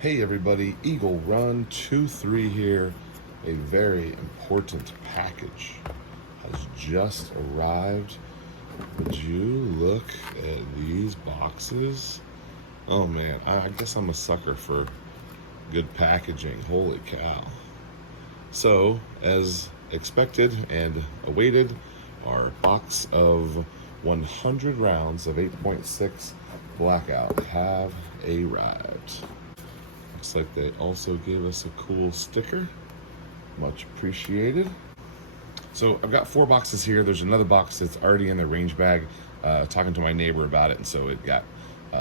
Hey everybody, Eagle Run 23 here. A very important package has just arrived. Would you look at these boxes? Oh man, I guess I'm a sucker for good packaging. Holy cow. So, as expected and awaited, our box of 100 rounds of 8.6 blackout have arrived. Looks like they also gave us a cool sticker. Much appreciated. So I've got 4 boxes here. There's another box that's already in the range bag. Talking to my neighbor about it, and so it got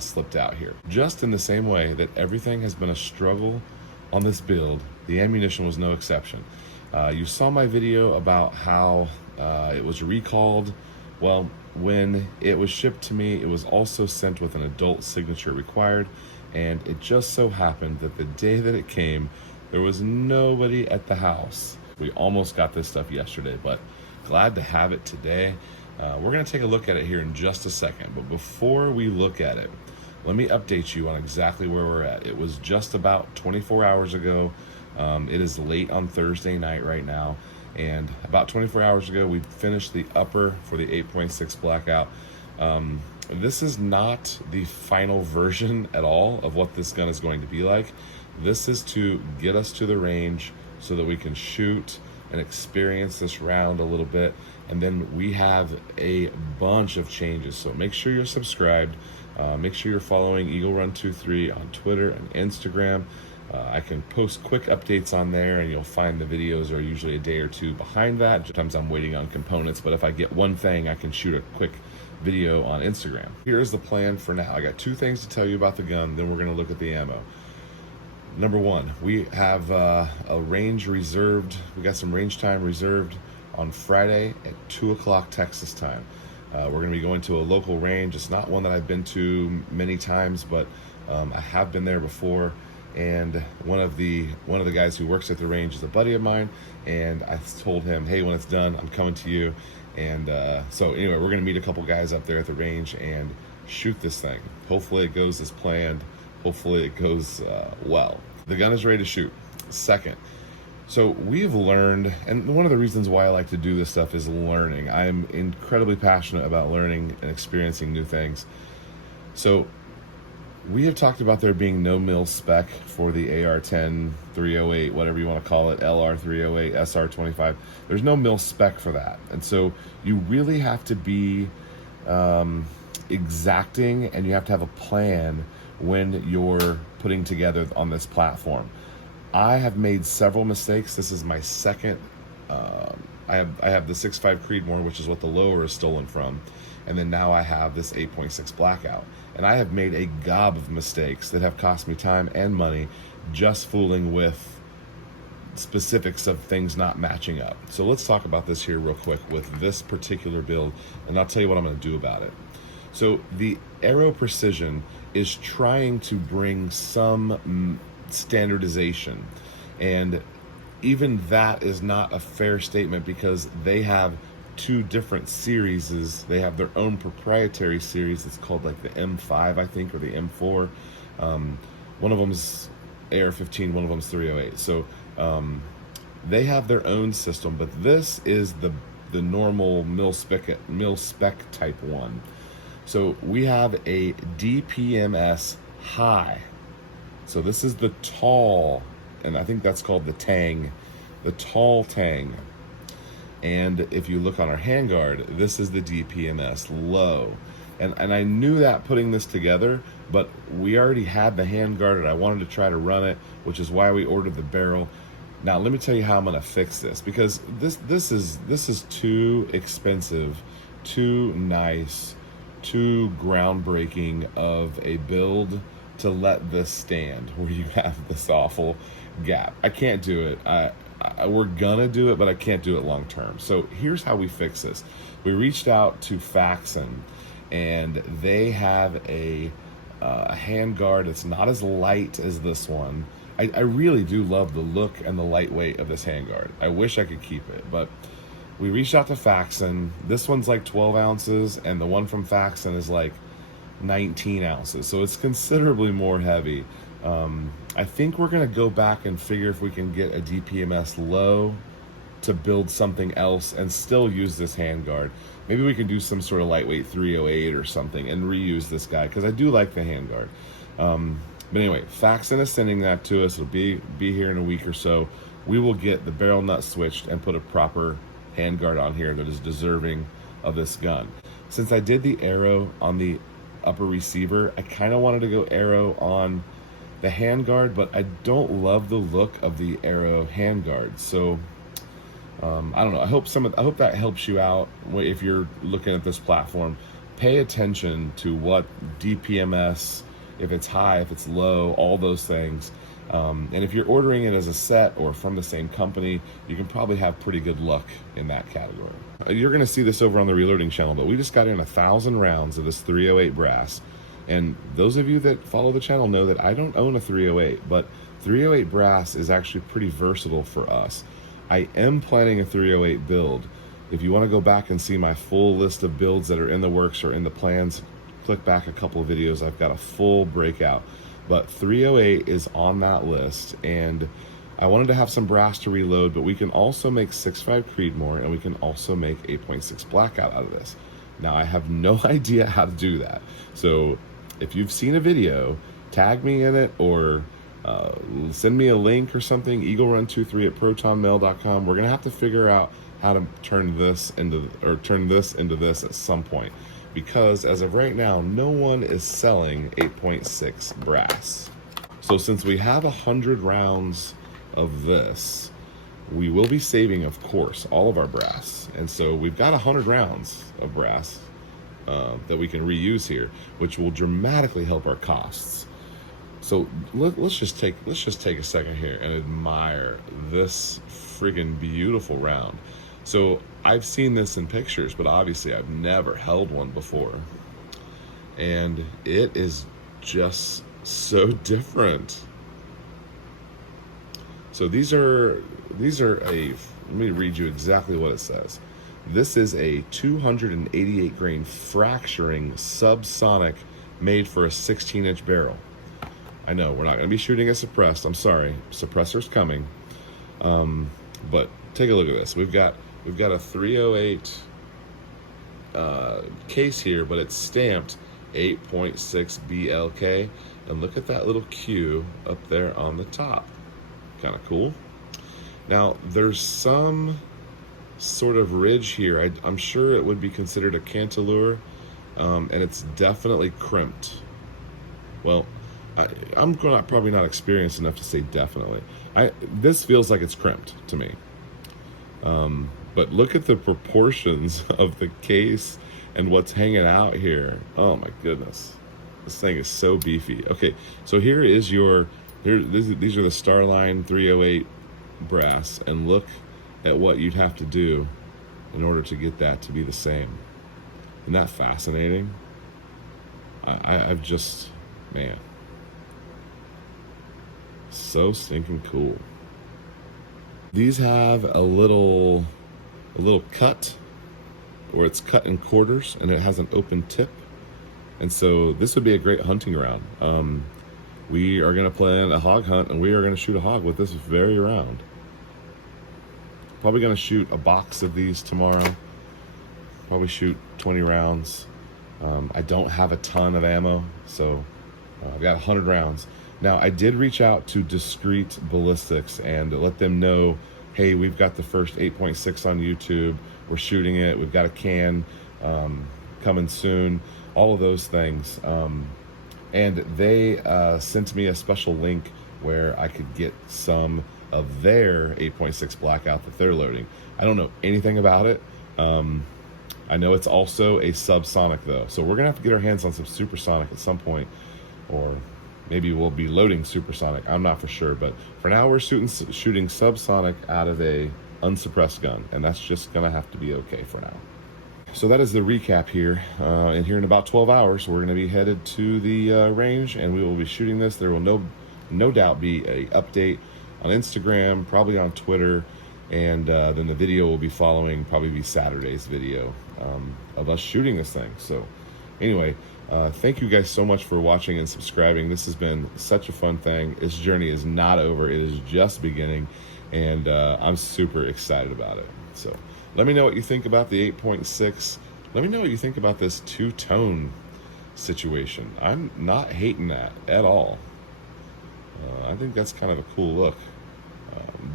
slipped out here. Just in the same way that everything has been a struggle on this build, the ammunition was no exception. You saw my video about how it was recalled. Well, when it was shipped to me, it was also sent with an adult signature required, and it just so happened that the day that it came, there was nobody at the house. We almost got this stuff yesterday, but glad to have it today. We're gonna take a look at it here in just a second, but before we look at it, let me update you on exactly where we're at. It was just about 24 hours ago. It is late on Thursday night right now, and about 24 hours ago, we finished the upper for the 8.6 blackout. This is not the final version at all of what this gun is going to be like. This is to get us to the range so that we can shoot and experience this round a little bit. And then we have a bunch of changes. So make sure you're subscribed. Make sure you're following Eagle Run 23 on Twitter and Instagram. I can post quick updates on there, and you'll find the videos are usually a day or two behind that. Sometimes I'm waiting on components, but if I get one thing, I can shoot a quick video on Instagram. Here's the plan for now. I got 2 things to tell you about the gun, then we're gonna look at the ammo. Number 1, we have a range reserved. We got some range time reserved on Friday at 2 o'clock Texas time. We're gonna be going to a local range. It's not one that I've been to many times, but I have been there before. And one of the guys who works at the range is a buddy of mine, and I told him, hey, when it's done, I'm coming to you. And so anyway, we're gonna meet a couple guys up there at the range and shoot this thing. Hopefully it goes as planned. Hopefully it goes well. The gun is ready to shoot. Second, so we've learned, and one of the reasons why I like to do this stuff is learning. I am incredibly passionate about learning and experiencing new things. So we have talked about there being no mil spec for the AR-10 308, whatever you want to call it, LR-308, SR-25. There's no mil spec for that. And so you really have to be exacting, and you have to have a plan when you're putting together on this platform. I have made several mistakes. This is my second. I have the 6.5 Creedmoor, which is what the lower is stolen from, and then now I have this 8.6 blackout. And I have made a gob of mistakes that have cost me time and money just fooling with specifics of things not matching up. So let's talk about this here real quick with this particular build, and I'll tell you what I'm going to do about it. So the Aero Precision is trying to bring some standardization, and even that is not a fair statement because they have 2 different series. They have their own proprietary series. It's called like the M5, I think, or the M4. One of them's AR-15, one of them's 308. So they have their own system, but this is the normal mil spec type one. So we have a DPMS high. So this is the tall, and I think that's called the Tang, the tall Tang. And if you look on our handguard, this is the DPMS low. And I knew that putting this together, but we already had the handguard and I wanted to try to run it, which is why we ordered the barrel. Now let me tell you how I'm gonna fix this, because this is too expensive, too nice, too groundbreaking of a build to let this stand where you have this awful gap. I can't do it. We're gonna do it, but I can't do it long term. So here's how we fix this. We reached out to Faxon, and they have a handguard that's not as light as this one. I really do love the look and the lightweight of this handguard. I wish I could keep it, but we reached out to Faxon. This one's like 12 ounces, and the one from Faxon is like 19 ounces. So it's considerably more heavy. I think we're gonna go back and figure if we can get a DPMS low to build something else and still use this handguard. Maybe we can do some sort of lightweight 308 or something and reuse this guy, because I do like the handguard. But anyway, Faxon is sending that to us. It'll be here in a week or so. We will get the barrel nut switched and put a proper handguard on here that is deserving of this gun. Since I did the arrow on the upper receiver, I kind of wanted to go arrow on the handguard, but I don't love the look of the arrow handguard. So I don't know. I hope that helps you out if you're looking at this platform. Pay attention to what DPMS, if it's high, if it's low, all those things. And if you're ordering it as a set or from the same company, you can probably have pretty good luck in that category. You're going to see this over on the Reloading channel, but we just got in 1,000 rounds of this 308 brass. And those of you that follow the channel know that I don't own a 308, but 308 brass is actually pretty versatile for us. I am planning a 308 build. If you want to go back and see my full list of builds that are in the works or in the plans, click back a couple of videos. I've got a full breakout. But 308 is on that list, and I wanted to have some brass to reload, but we can also make 6.5 Creedmoor, and we can also make 8.6 blackout out of this. Now, I have no idea how to do that. So if you've seen a video, tag me in it, or send me a link or something, eaglerun23@protonmail.com. We're gonna have to figure out how to turn this into this at some point, because as of right now, no one is selling 8.6 brass. So since we have 100 rounds of this, we will be saving, of course, all of our brass. And so we've got 100 rounds of brass that we can reuse here, which will dramatically help our costs. So let's just take a second here and admire this friggin' beautiful round. So I've seen this in pictures, but obviously I've never held one before. And it is just so different. So these are let me read you exactly what it says. This is a 288 grain fracturing subsonic made for a 16-inch barrel. I know we're not going to be shooting a suppressed. I'm sorry, suppressor's coming. But take a look at this. We've got a 308 case here, but it's stamped 8.6 BLK, and look at that little Q up there on the top. Kind of cool. Now there's some sort of ridge here. I'm sure it would be considered a cantilever, and it's definitely crimped. Well, I'm probably not experienced enough to say definitely. This feels like it's crimped to me. But look at the proportions of the case and what's hanging out here. Oh my goodness. This thing is so beefy. Okay, so these are the Starline 308 brass, and look at what you'd have to do in order to get that to be the same. Isn't that fascinating? I've just, man, so stinking cool. These have a little cut where it's cut in quarters and it has an open tip, and so this would be a great hunting round. We are going to plan a hog hunt, and we are going to shoot a hog with this very round. Probably going to shoot a box of these tomorrow. Probably shoot 20 rounds. I don't have a ton of ammo, so I've got 100 rounds. Now, I did reach out to Discreet Ballistics and let them know, hey, we've got the first 8.6 on YouTube. We're shooting it. We've got a can coming soon. All of those things. And they sent me a special link where I could get some of their 8.6 blackout that they're loading. I don't know anything about it. I know it's also a subsonic though, so we're gonna have to get our hands on some supersonic at some point, or maybe we'll be loading supersonic. I'm not for sure, but for now we're shooting subsonic out of a unsuppressed gun, and that's just gonna have to be okay for now. So that is the recap here. And here in about 12 hours, we're gonna be headed to the range, and we will be shooting this. There will no doubt be a update on Instagram, probably on Twitter, and then the video will be following, probably be Saturday's video of us shooting this thing. So anyway, Thank you guys so much for watching and subscribing. This has been such a fun thing. This journey is not over. It is just beginning, and I'm super excited about it. So let me know what you think about the 8.6. Let me know what you think about this two-tone situation. I'm not hating that at all. I think that's kind of a cool look.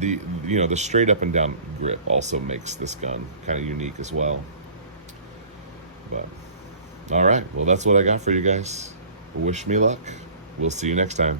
The straight up and down grip also makes this gun kind of unique as well. But all right, well, that's what I got for you guys. Wish me luck. We'll see you next time.